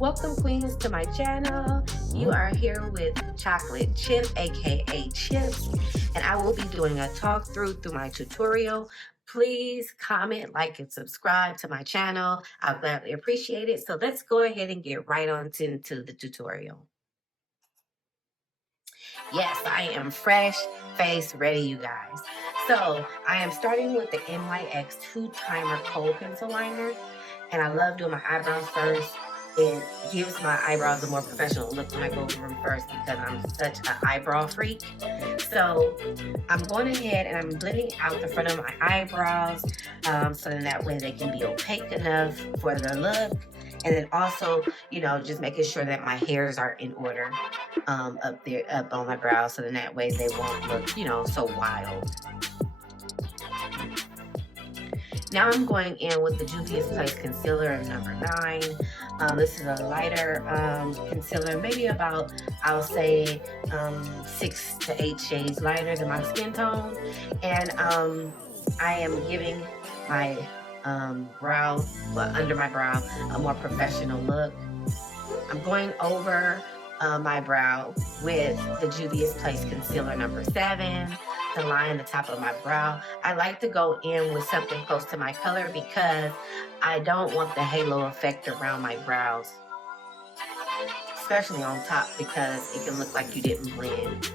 Welcome, Queens, to my channel. You are here with Chocolate Chip, aka Chips, and I will be doing a talk through my tutorial. Please comment, like, and subscribe to my channel. I'll gladly appreciate it. So let's go ahead and get right on into the tutorial. Yes, I am fresh face ready, you guys. So I am starting with the NYX 2 Timer Kohl Pencil Liner, and I love doing my eyebrows first. It gives my eyebrows a more professional look when I go over them first because I'm such an eyebrow freak. So I'm going ahead and I'm blending out the front of my eyebrows so that way they can be opaque enough for the look. And then also, you know, just making sure that my hairs are in order up on my brows so then that way they won't look, you know, so wild. Now I'm going in with the Juvias Place Concealer in number 9. This is a lighter concealer, maybe about, I'll say, 6 to 8 shades lighter than my skin tone. And I am giving my brow, under my brow, a more professional look. I'm going over my brow with the Juvias Place Concealer number 7 to line the top of my brow. I like to go in with something close to my color because I don't want the halo effect around my brows, especially on top, because it can look like you didn't blend.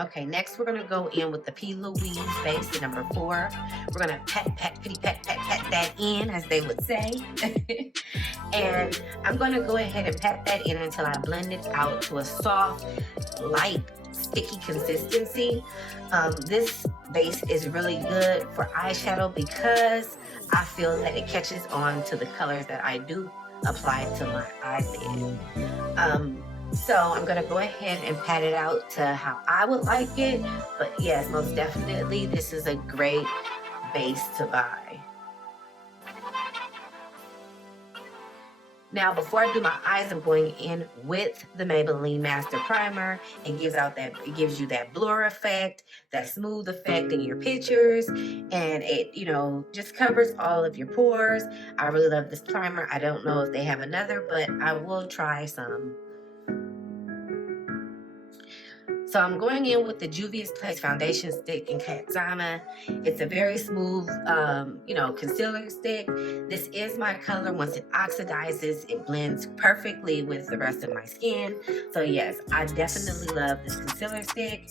Okay, next we're gonna go in with the P. Louise base, number 4. We're gonna pat that in, as they would say. And I'm gonna go ahead and pat that in until I blend it out to a soft, light, sticky consistency. This base is really good for eyeshadow because I feel that it catches on to the colors that I do apply to my eyelid. So I'm gonna go ahead and pat it out to how I would like it. But yes, most definitely, this is a great base to buy. Now, before I do my eyes, I'm going in with the Maybelline Master Primer. It gives you that blur effect, that smooth effect in your pictures, and it, you know, just covers all of your pores. I really love this primer. I don't know if they have another, but I will try some. So I'm going in with the Juvias Place Foundation Stick in Katzana. It's a very smooth, you know, concealer stick. This is my color. Once it oxidizes, it blends perfectly with the rest of my skin. So yes, I definitely love this concealer stick.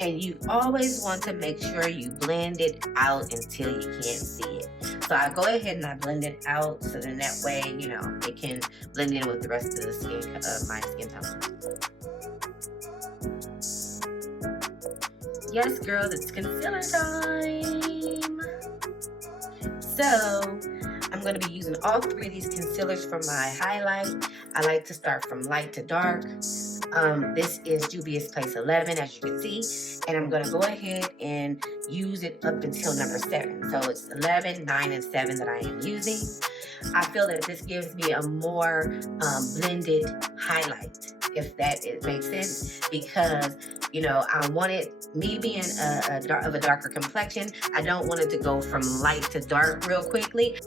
And you always want to make sure you blend it out until you can't see it. So I go ahead and I blend it out so then that way, you know, it can blend in with the rest of the skin of my skin tone. Yes, girls, it's concealer time. So I'm going to be using all 3 of these concealers for my highlight. I like to start from light to dark. This is Juvias Place 11, as you can see. And I'm going to go ahead and use it up until number 7. So it's 11, 9, and 7 that I am using. I feel that this gives me a more blended highlight, if that makes sense, because, you know, I want it, me being of a darker complexion, I don't want it to go from light to dark real quickly.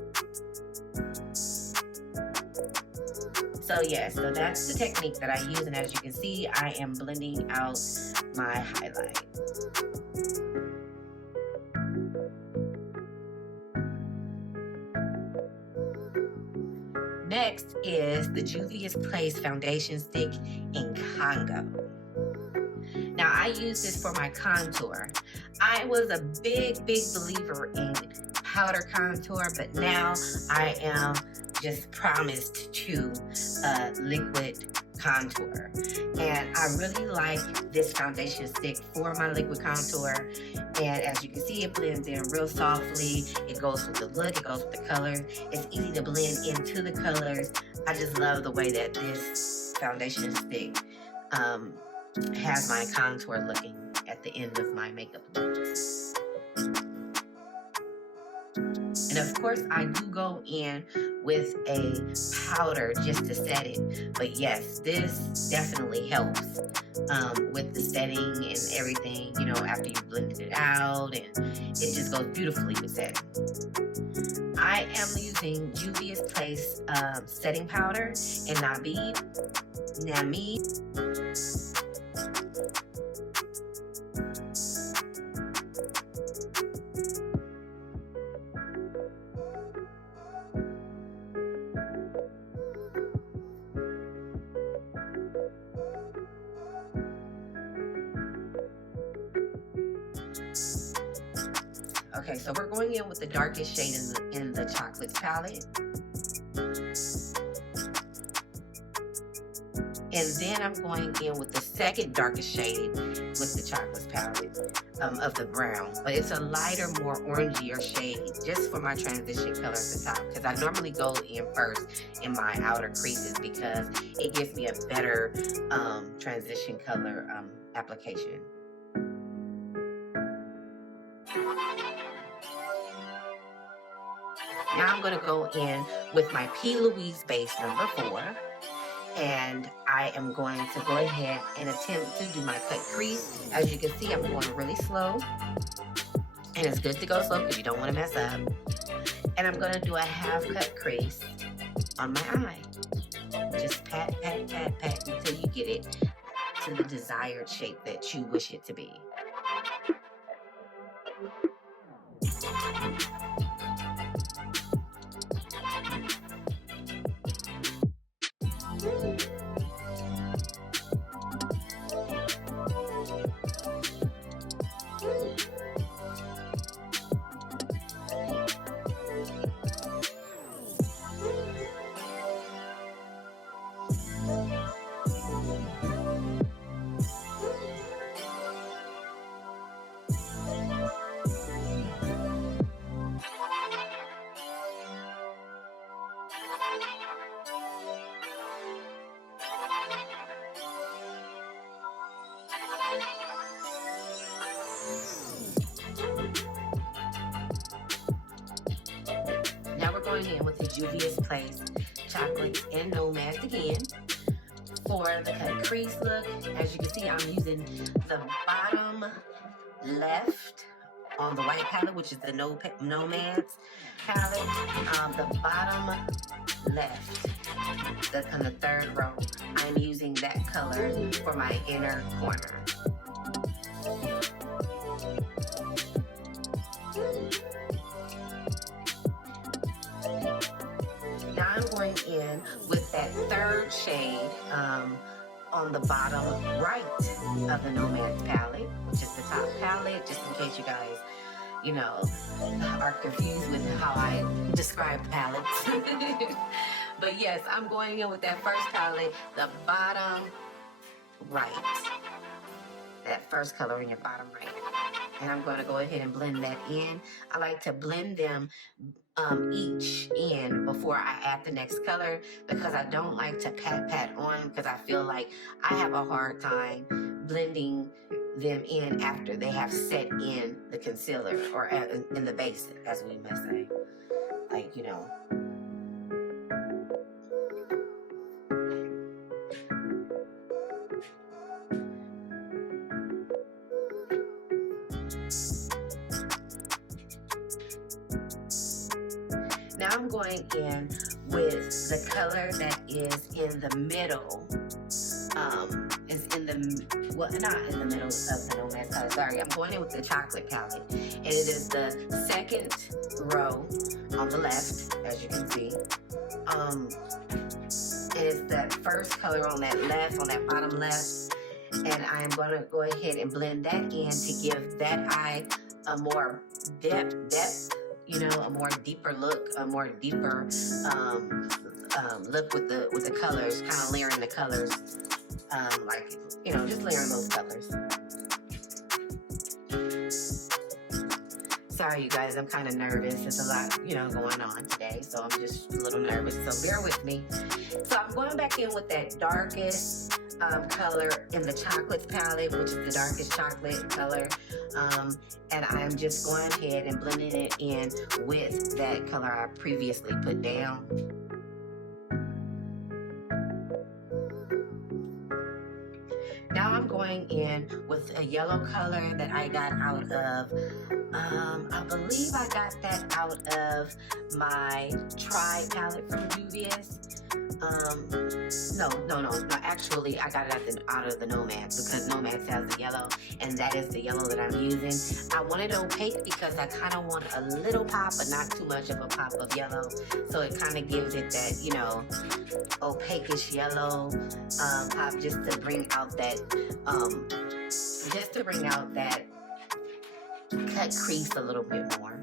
So yeah, so that's the technique that I use, and as you can see, I am blending out my highlight. Next is the Juvias Place Foundation Stick in Congo. Now, I use this for my contour. I was a big believer in powder contour, but now I am just promised to liquid contour. And I really like this foundation stick for my liquid contour. And as you can see, it blends in real softly. It goes with the look, it goes with the colors. It's easy to blend into the colors. I just love the way that this foundation stick has my contour looking at the end of my makeup look. And of course, I do go in with a powder just to set it. But yes, this definitely helps with the setting and everything, you know, after you've blended it out, and it just goes beautifully with setting. I am using Juvias Place setting powder and Nomad. Okay, so we're going in with the darkest shade in the Chocolates palette. And then I'm going in with the second darkest shade with the Chocolates palette of the brown. But it's a lighter, more orangier shade just for my transition color at the top. Because I normally go in first in my outer creases because it gives me a better transition color application. Now I'm going to go in with my P. Louise base number 4. And I am going to go ahead and attempt to do my cut crease. As you can see, I'm going really slow. And it's good to go slow because you don't want to mess up. And I'm going to do a half cut crease on my eye. Just pat, pat, pat, pat until you get it to the desired shape that you wish it to be. Now we're going in with the Juvias Place Chocolates and Nomads again. For the cut crease look, as you can see, I'm using the bottom left on the white palette, which is the Nomads palette. The bottom left, on the third row, I'm using that color for my inner corner. Now I'm going in with that third shade on the bottom right of the Nomads palette, which is the top palette, just in case you guys, you know, are confused with how I describe palettes. But yes, I'm going in with that first palette, the bottom right. That first color in your bottom right. And I'm going to go ahead and blend that in. I like to blend them each in before I add the next color because I don't like to pat on because I feel like I have a hard time blending them in after they have set in the concealer or in the base, as we must say. Like, you know. Now I'm going in with the color that is in the middle. Well, not in the middle of the Nomad palette, sorry. I'm going in with the chocolate palette. And it is the second row on the left, as you can see. It is that first color on that left, on that bottom left. And I am going to go ahead and blend that in to give that eye a more depth you know, a more deeper look, a more deeper look with the colors, kind of layering the colors, like, you know, just layering those colors. Sorry, you guys, I'm kind of nervous. There's a lot, you know, going on today, so I'm just a little nervous, so bear with me. So I'm going back in with that darkest color in the chocolates palette, which is the darkest chocolate color, and I'm just going ahead and blending it in with that color I previously put down. Now I'm going in with a yellow color that I got out of, I believe I got that out of my Try palette from Juvias. No, actually I got it out of the Nomads, because Nomads has the yellow, and that is the yellow that I'm using. I wanted opaque because I kind of want a little pop, but not too much of a pop of yellow, so it kind of gives it that, you know, opaque-ish yellow pop, just to bring out that cut crease a little bit more.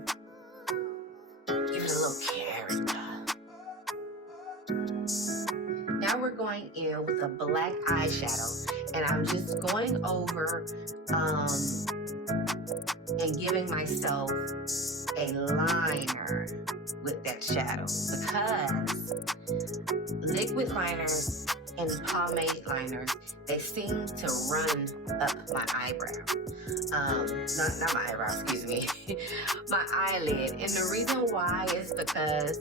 Give it a little character. Now we're going in with a black eyeshadow, and I'm just going over and giving myself a liner with that shadow, because liquid liners and pomade liners, they seem to run up my eyebrow. Not my eyebrow, excuse me, my eyelid. And the reason why is because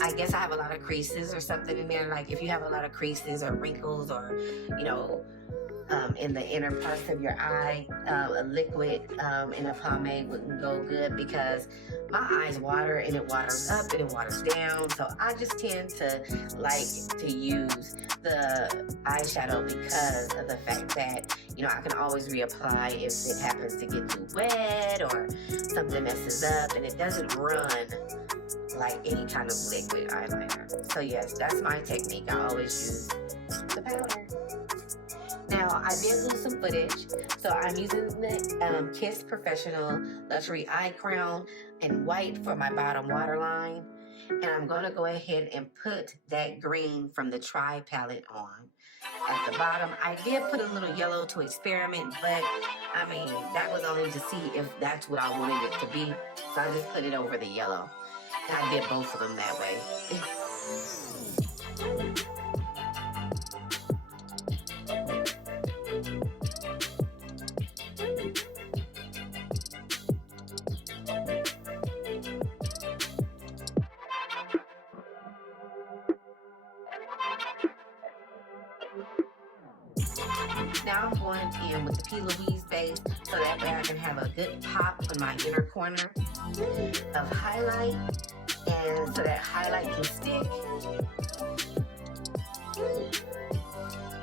I guess I have a lot of creases or something in there. Like if you have a lot of creases or wrinkles, or, you know, in the inner parts of your eye, a liquid in a pomade wouldn't go good, because my eyes water, and it waters up and it waters down. So I just tend to like to use the eyeshadow because of the fact that, you know, I can always reapply if it happens to get too wet or something messes up, and it doesn't run like any kind of liquid eyeliner. So yes, that's my technique. I always use the powder. Now, I did lose some footage, so I'm using the Kiss Professional Luxury Eye Crown in white for my bottom waterline. And I'm going to go ahead and put that green from the Try palette on at the bottom. I did put a little yellow to experiment, but I mean, that was only to see if that's what I wanted it to be. So I just put it over the yellow. And I did both of them that way. Now I'm going in with the P. Louise base, so that way I can have a good pop in my inner corner of highlight, and so that highlight can stick.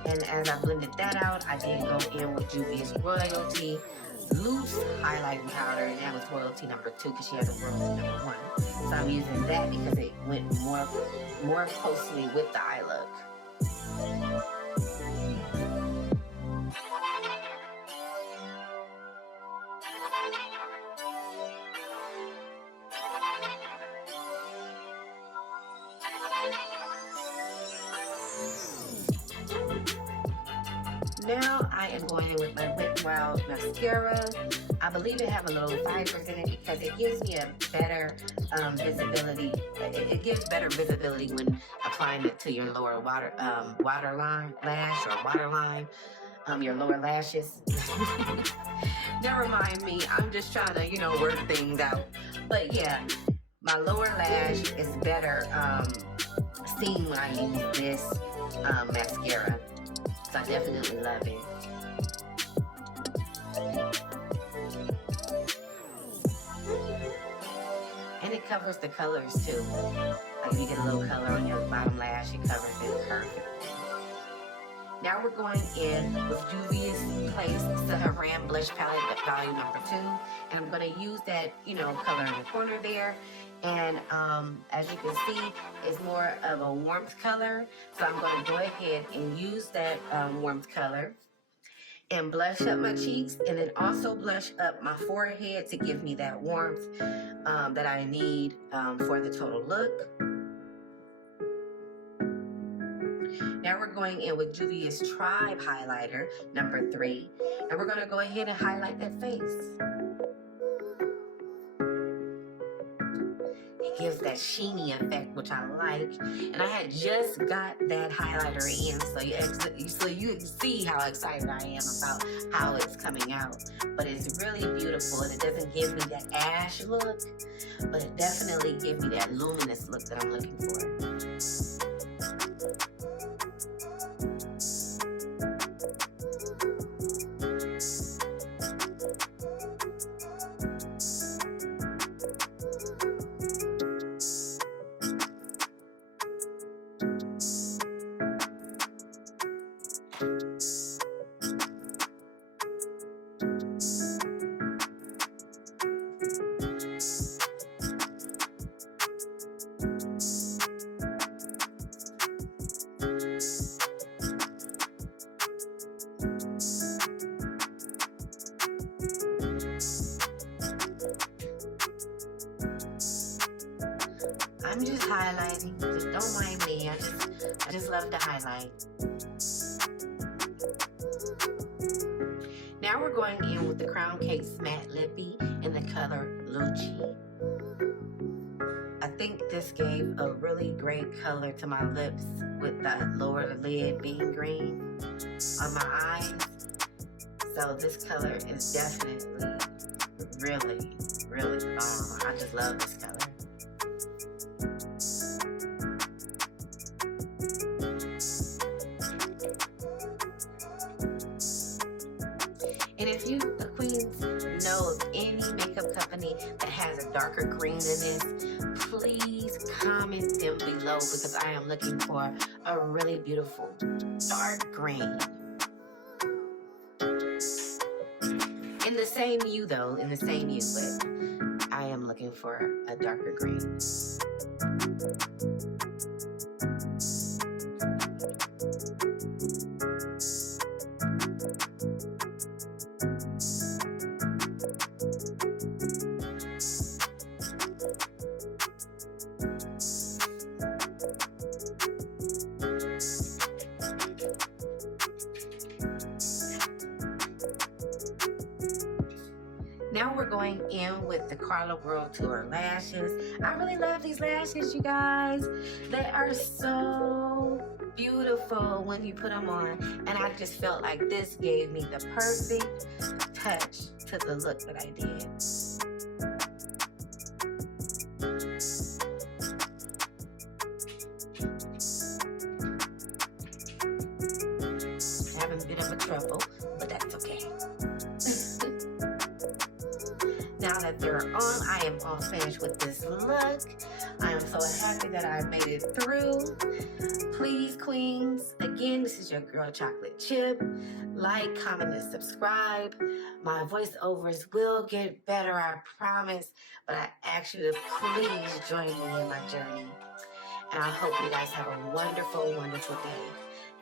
And as I blended that out, I did go in with Juvia's Royalty Loose Highlighting Powder, and that was Royalty number 2 because she has a Royalty number 1. So I'm using that because it went more closely with the eye look. Now I am going in with my Wet n Wild mascara. I believe it have a little fibers in it because it gives me a better visibility. It gives better visibility when applying it to your lower waterline, your lower lashes. Never mind me. I'm just trying to, you know, work things out. But yeah, my lower lash is better seen when I use this mascara. So I definitely love it. And it covers the colors too. Like if you get a little color on your bottom lash, it covers it perfectly. Now we're going in with Juvias Place Saharan Blush Palette, volume number 2. And I'm going to use that, you know, color in the corner there. And as you can see, it's more of a warmth color. So I'm going to go ahead and use that warmth color and blush up my cheeks, and then also blush up my forehead to give me that warmth that I need for the total look. Now we're going in with Juvia's Tribe highlighter, number 3, and we're gonna go ahead and highlight that face. It gives that sheeny effect, which I like. And I had just got that highlighter in, so you can see how excited I am about how it's coming out. But it's really beautiful, and it doesn't give me that ash look, but it definitely gives me that luminous look that I'm looking for. I'm just highlighting. Just don't mind me. I just love to highlight. Now we're going in with the Crayoncase Matte Lippie in the color LUCCI. I think this gave a really great color to my lips with the lower lid being green on my eyes. So this color is definitely really, really bomb. I just love this color. And if you queens know of any makeup company that has a darker green than this, please comment them below, because I am looking for a really beautiful dark green. In the same hue though, but I am looking for a darker green. Now we're going in with the KARLA World Tour lashes. I really love these lashes, you guys. They are so beautiful when you put them on. And I just felt like this gave me the perfect touch to the look that I did. Having a bit of a trouble, but that's okay. Now that they're on, I am all finished with this look. I am so happy that I made it through. Please, queens, again, this is your girl Chocolate Chip. Like, comment, and subscribe. My voiceovers will get better, I promise. But I ask you to please join me in my journey. And I hope you guys have a wonderful, wonderful day.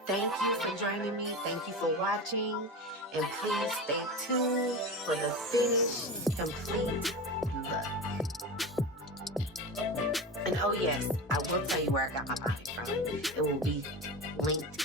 Thank you for joining me. Thank you for watching. And please stay tuned for the finished, complete look. And oh yes, I will tell you where I got my bonnet from. It will be linked